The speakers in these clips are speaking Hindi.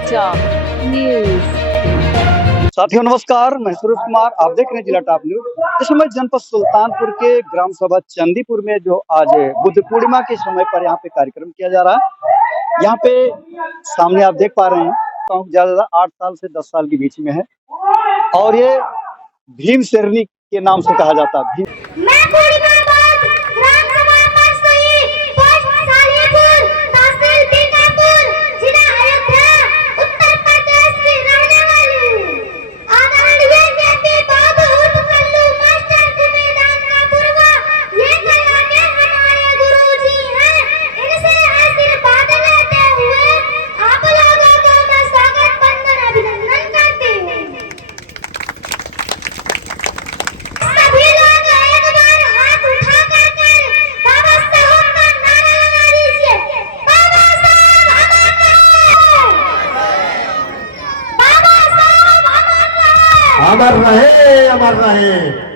चर्चा न्यूज। साथियों नमस्कार, मैं सुरेश कुमार, आप देख रहे हैं जिला टॉप न्यूज। इस समय जनपद सुल्तानपुर के ग्राम सभा चंदीपुर में जो आज बुद्ध पूर्णिमा के समय पर यहाँ पे कार्यक्रम किया जा रहा है। यहाँ पे सामने आप देख पा रहे हैं तो ज्यादा 8 साल से 10 साल के बीच में है और ये भीम शेरनी के नाम से कहा जाता है। अमर रहे, अमर रहे।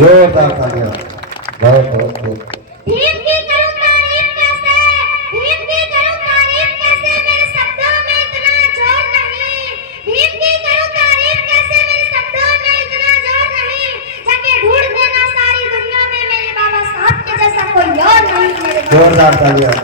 जोरदार तालियां। बहुत बहुत बहुत। भीम की करूं तारीफ कैसे, भीम की करूं तारीफ कैसे, मेरे शब्दों में इतना जोर नहीं। भीम की करूं तारीफ कैसे, मेरे शब्दों में इतना जोर नहीं। जाके ढूंढ देना सारी दुनिया में मेरे बाबा साहब के जैसा कोई और नहीं। जोरदार तालियां।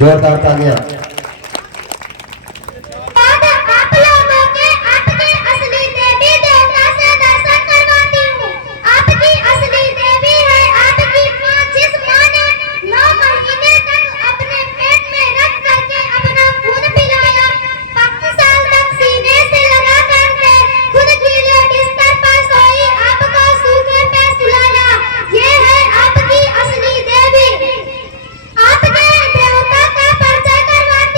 जोरदार तालियां। आपके देवता का परिचय करवाती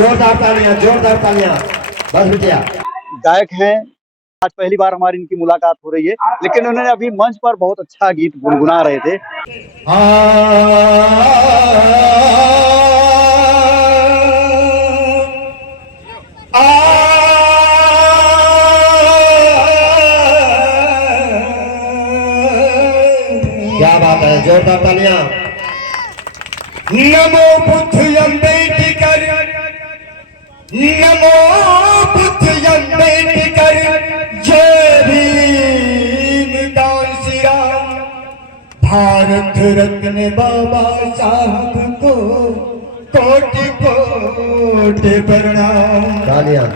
जोरदार तालियां बस बिटिया। गायक हैं, आज पहली बार हमारी इनकी मुलाकात हो रही है, लेकिन उन्होंने अभी मंच पर बहुत अच्छा गीत गुनगुना रहे थे। क्या बात है, जोरदार तालियां। नमो बुद्ध अम्बेडकर, नमो बुद्ध अम्बेडकर, जय भीम कांसी राम। भारत रत्न बाबा साहब को कोटि कोटि प्रणाम। तालियां।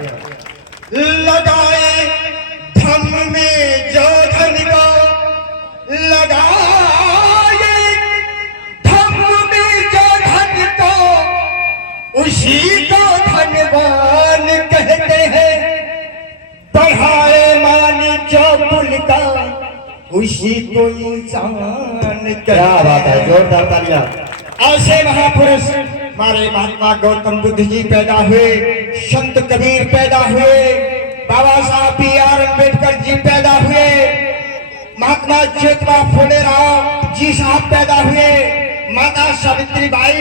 लगाए धम्म में जो धन का, लगाए धम्म में जो धन को, उसी को धनवान कहते हैं। बढ़ाए मान जो पुल का, उसी को इंसान कहते क्या बात है, हैं। जोरदार तालियां। ऐसे महापुरुष हमारे महात्मा गौतम बुद्ध जी पैदा हुए, संत कबीर पैदा हुए, बाबा साहब B.R. अम्बेडकर जी पैदा हुए, महात्मा ज्योतिबा फुले राव जी साहब पैदा हुए, माता सावित्री बाई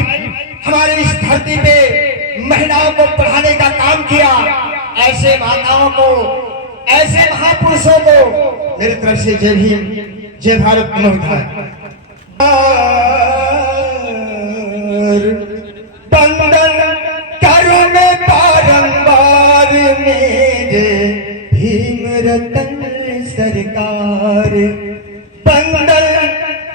हमारी इस धरती पे महिलाओं को पढ़ाने का काम किया। ऐसे माताओं को, ऐसे महापुरुषों को मेरी तरफ से जय भीम, जय भारत माता। बंदन करो मैं बारंबार मेरे भीम रतन सरकार। बंदन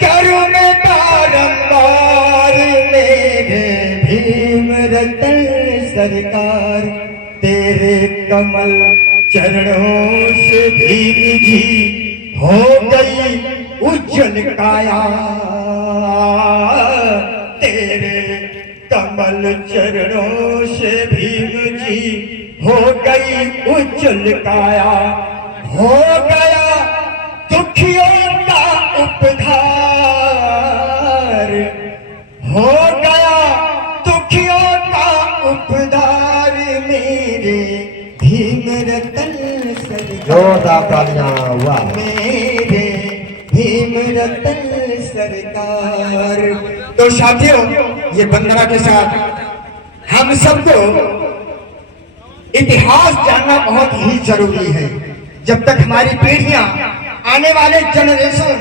करो मैं बारंबार मेरे भीम रतन सरकार। तेरे कमल चरणों से भीम जी हो गई उज्जवल काया। तेरे कमल चरणों से भीम जी हो गई उज्जवल काया। हो गया दुखियों का उपधार, हो गया दुखियों का उपधार मेरे भीम रतन सरकार। जोरदार तालियां। वाह। मेरे भीम रतन सरकार। तो साथियों, ये वंदना के साथ हम सबको इतिहास जानना बहुत ही जरूरी है। जब तक हमारी पीढ़ियां, आने वाले जनरेशन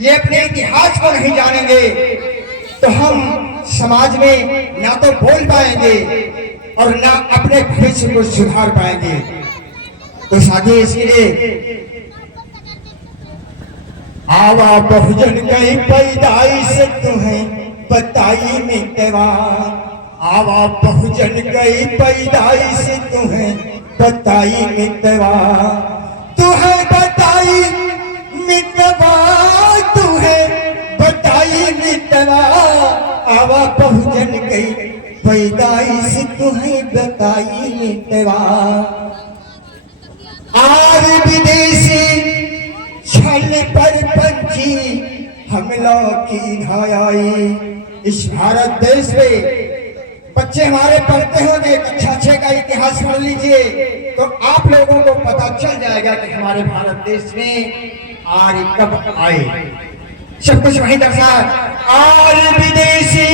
ये अपने इतिहास को नहीं जानेंगे, तो हम समाज में ना तो बोल पाएंगे और ना अपने भविष्य को सुधार पाएंगे। तो साथियों, इसलिए आवा बहुजन कई पैदाइश तुम्हें बताई मितवा। आवा बहुजन कई पैदाइश तुम्हें बताई मितवा। तुम्हें बताई मितवा, तुम्हें बताई मितवा। आवा बहुजन कई पैदाइश तुम्हें बताई मितवा। आर विदेशी छल पर पंछी हमला की घायाई। इस भारत देश में बच्चे हमारे पढ़ते होंगे, कक्षा 6 का इतिहास पढ़ लीजिए, तो आप लोगों को पता चल जाएगा कि हमारे भारत देश में आर्य कब आए। सब कुछ वही दर्शाए। आर्य विदेशी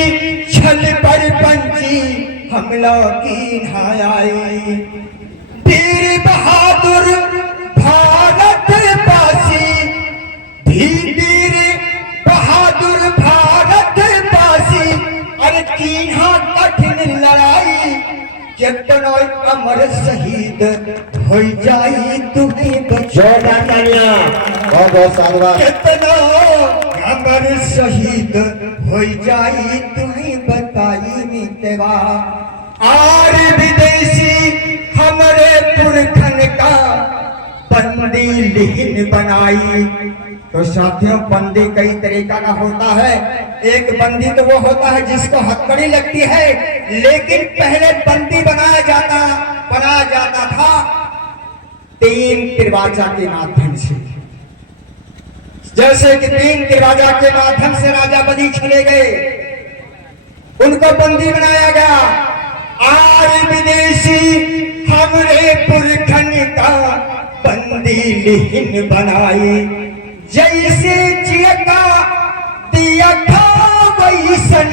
छल पर पंछी हमला की घायाई। वीर बहादुर भारत बासी, वीर बहादुर भारत बासी। अरे कीन्हा कठिन लड़ाई, कितनो अमर शहीद हो जाई तुम्हें जोरदार तालियां। बहुत बहुत साधुवाद। कितनो अमर शहीद हो जाई तुम्हें बताई मितवा। आर विदेशी हमारे पुरखन का बंदी लिहिन बनाई। तो साथियों, बंदी कई तरीका का होता है। एक बंदी तो वो होता है जिसको हथकड़ी लगती है, लेकिन पहले बंदी बनाया जाता था 3 दरवाजा के माध्यम से। जैसे कि 3 दरवाजा के माध्यम से राजा बनी चले गए, उनको बंदी बनाया गया। आर विदेशी हमरे पुरखन का बंदी लिहिन बनाई, जैसे जियका दिया था वैसन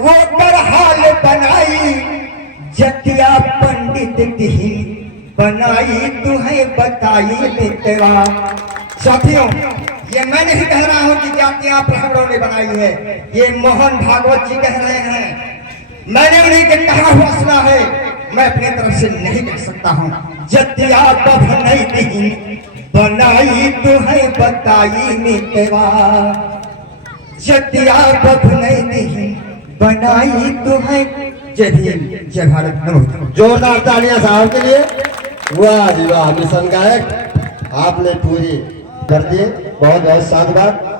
वो कर हाल बनाई, जतिया पंडित दिहिन बनाई तुम्हें बताई मित्रवा। साथियों, ये मैं नहीं कह रहा हूं कि जातियां ब्राह्मणों ने बनाई है, ये मोहन भागवत जी कह रहे हैं। मैंने उन्हीं के कहा हुआ सुना है, मैं अपनी तरफ से नहीं कह सकता हूं। जतिया बभ नहीं दिहिन बनाई तुम्हें बताई मित्रवा, जतिया बभ नहीं दिहिन बनाई तुम्हें। जय भीम, जय भारत। नमस्कार। जोरदार तालियां साहब के लिए। वाह जी वाह, मिशन गायक आपने पूरी कर दी, बहुत बहुत साधुवाद।